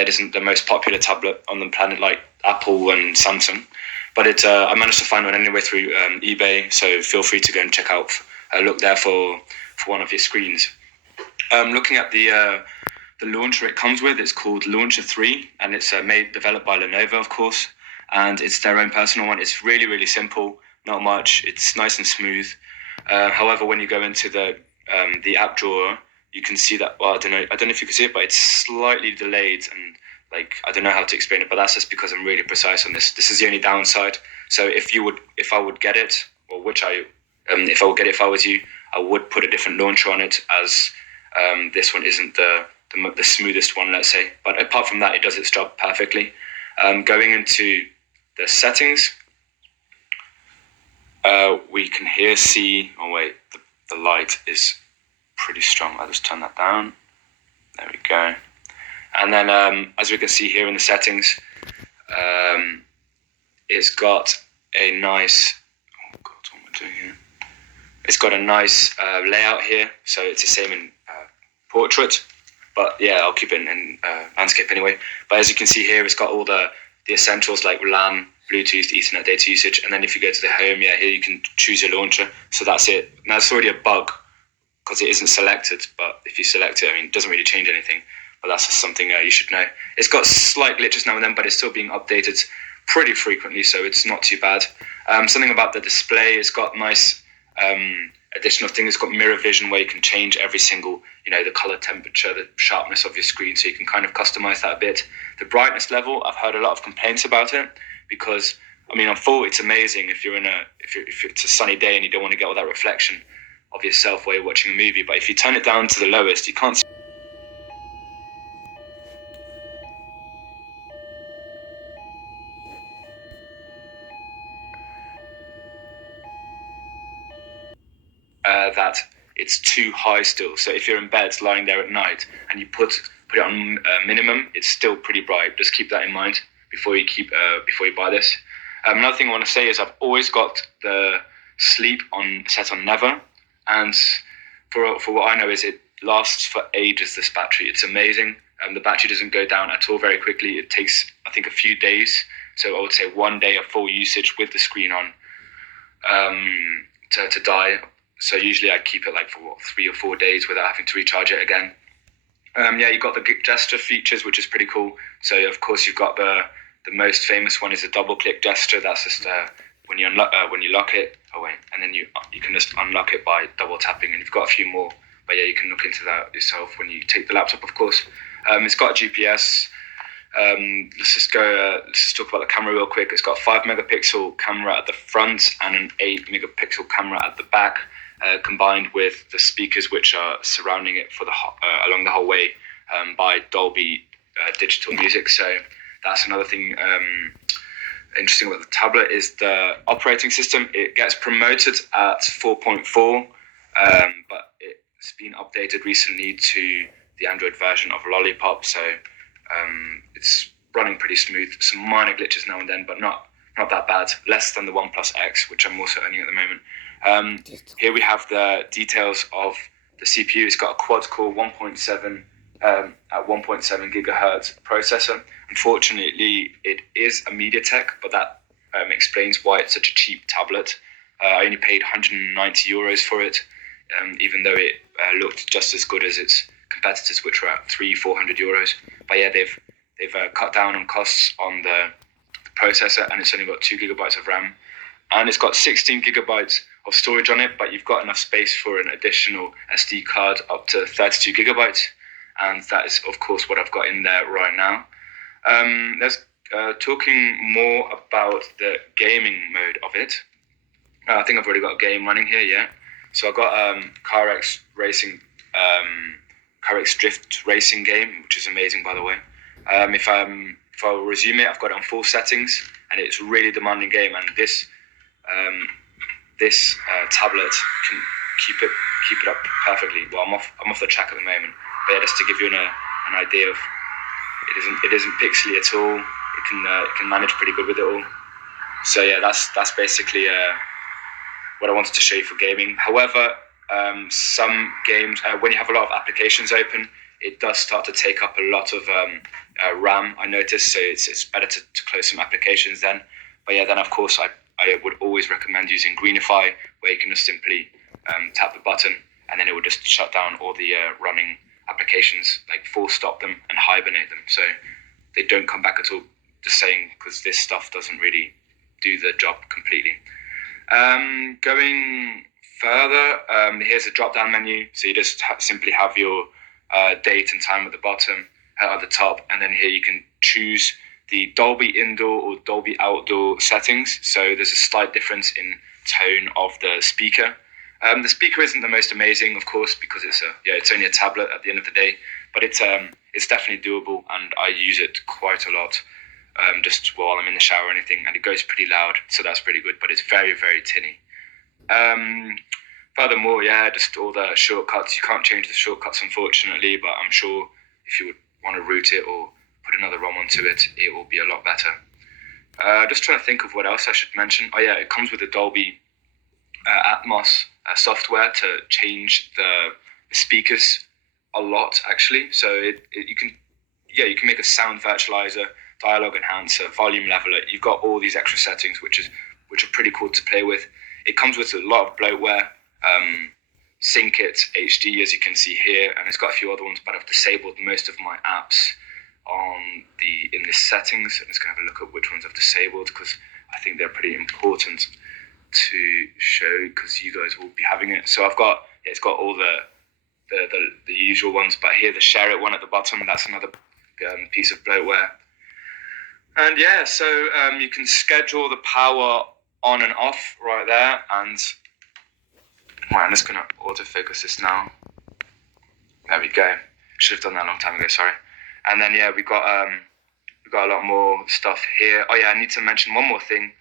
it isn't the most popular tablet on the planet like Apple and Samsung. But I managed to find one anyway through eBay, so feel free to go and check out, look there for one of your screens. Looking at the launcher it comes with, it's called Launcher 3, and it's developed by Lenovo, of course, and it's their own personal one. It's really, really simple, not much. It's nice and smooth. However, when you go into the app drawer, you can see that. Well, I don't know if you can see it, but it's slightly delayed, and I don't know how to explain it. But that's just because I'm really precise on this. This is the only downside. So if I would get it, or if I would get it if I was you, I would put a different launcher on it, as this one isn't the smoothest one, let's say. But apart from that, it does its job perfectly. Going into the settings, we can here see. Oh wait, the light is pretty strong. I'll just turn that down. There we go. And then, as we can see here in the settings, it's got a nice. Oh God, what am I doing here? It's got a nice layout here, so it's the same in portrait. But yeah, I'll keep it in landscape anyway. But as you can see here, it's got all the essentials like LAN, Bluetooth, Ethernet data usage. And then if you go to the home, here you can choose your launcher. So that's it. Now it's already a bug because it isn't selected. But if you select it, it doesn't really change anything. But that's just something you should know. It's got slight glitches now and then, but it's still being updated pretty frequently, so it's not too bad. Something about the display, it's got nice additional things. It's got mirror vision where you can change every single, the color, temperature, the sharpness of your screen, so you can kind of customize that a bit. The brightness level, I've heard a lot of complaints about it because, on full, it's amazing if if it's a sunny day and you don't want to get all that reflection of yourself while you're watching a movie. But if you turn it down to the lowest, you can't see that it's too high still. So if you're in bed lying there at night and you put it on minimum, it's still pretty bright. Just keep that in mind before you buy this. Another thing I want to say is I've always got the sleep set on never, and for what I know is it lasts for ages. This battery, it's amazing. The battery doesn't go down at all very quickly. It takes, I think, a few days. So I would say 1 day of full usage with the screen on to die. So usually I keep it for 3 or 4 days without having to recharge it again. You've got the gesture features, which is pretty cool. So of course you've got the most famous one is a double click gesture. That's just when you lock it. Oh wait, and then you can just unlock it by double tapping, and you've got a few more. But yeah, you can look into that yourself when you take the laptop, of course. It's got a GPS. Let's just talk about the camera real quick. It's got a 5 megapixel camera at the front and an 8 megapixel camera at the back. Combined with the speakers which are surrounding it for along the whole way by Dolby Digital Music. So that's another thing interesting about the tablet is the operating system. It gets promoted at 4.4, but it's been updated recently to the Android version of Lollipop. So it's running pretty smooth. Some minor glitches now and then, but not that bad. Less than the OnePlus X, which I'm also owning at the moment. Here we have the details of the CPU. It's got a quad-core 1.7 at 1.7 gigahertz processor. Unfortunately, it is a MediaTek, but that explains why it's such a cheap tablet. I only paid €190 for it, even though it looked just as good as its competitors, which were at €300-400. But yeah, they've cut down on costs on the processor, and it's only got 2 gigabytes of RAM, and it's got 16 gigabytes of storage on it, but you've got enough space for an additional SD card up to 32 gigabytes, and that is of course what I've got in there right now. Let's talking more about the gaming mode of it. I think I've already got a game running here, yeah. So I've got CarX Drift Racing game, which is amazing, by the way. If I resume it, I've got it on full settings, and it's a really demanding game. And this tablet can keep it up perfectly. Well, I'm off the track at the moment, but yeah, just to give you an idea of it isn't pixely at all. It can manage pretty good with it all. So yeah, that's basically what I wanted to show you for gaming. However, some games when you have a lot of applications open, it does start to take up a lot of RAM, I noticed, so it's better to close some applications then. But yeah, then of course I would always recommend using Greenify, where you can just simply tap the button and then it will just shut down all the running applications, like full stop them and hibernate them, so they don't come back at all. Just saying, because this stuff doesn't really do the job completely. Going further, here's a drop-down menu. So you just simply have your date and time at the bottom, at the top, and then here you can choose the Dolby Indoor or Dolby Outdoor settings. So there's a slight difference in tone of the speaker. The speaker isn't the most amazing, of course, because it's only a tablet at the end of the day, but it's definitely doable, and I use it quite a lot. Just while I'm in the shower or anything, and it goes pretty loud, so that's pretty good, but it's very, very tinny. Furthermore, yeah, just all the shortcuts. You can't change the shortcuts, unfortunately, but I'm sure if you would want to root it or put another ROM onto it, it will be a lot better. Just trying to think of what else I should mention. Oh yeah, it comes with the Dolby Atmos software to change the speakers a lot, actually. So you can make a sound virtualizer, dialogue enhancer, volume leveler. You've got all these extra settings, which are pretty cool to play with. It comes with a lot of bloatware, SyncIt HD, as you can see here, and it's got a few other ones, but I've disabled most of my apps in the settings. I'm just going to have a look at which ones I've disabled, because I think they're pretty important to show, because you guys will be having it. So it's got all the usual ones, but here the Share It one at the bottom, that's another piece of bloatware. And yeah, so you can schedule the power on and off right there, and I'm just going to autofocus this now. There we go. Should have done that a long time ago, sorry. And then yeah, we've got a lot more stuff here. Oh yeah, I need to mention one more thing.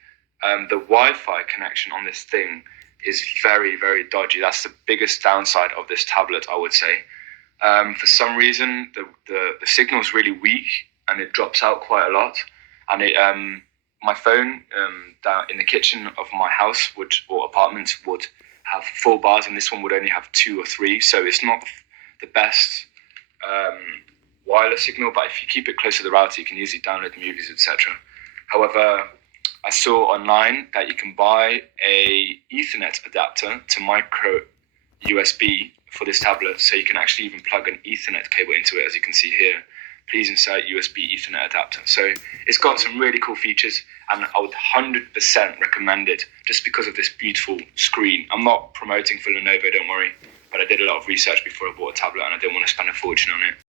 The Wi-Fi connection on this thing is very, very dodgy. That's the biggest downside of this tablet, I would say. For some reason, the signal is really weak and it drops out quite a lot. And my phone down in the kitchen of my house or apartment would have 4 bars, and this one would only have 2 or 3. So it's not the best wireless signal, but if you keep it close to the router, you can easily download movies, etc. However, I saw online that you can buy a Ethernet adapter to micro USB for this tablet, so you can actually even plug an Ethernet cable into it, as you can see here. Please insert USB Ethernet adapter. So it's got some really cool features, and I would 100% recommend it just because of this beautiful screen. I'm not promoting for Lenovo, don't worry, but I did a lot of research before I bought a tablet, and I didn't want to spend a fortune on it.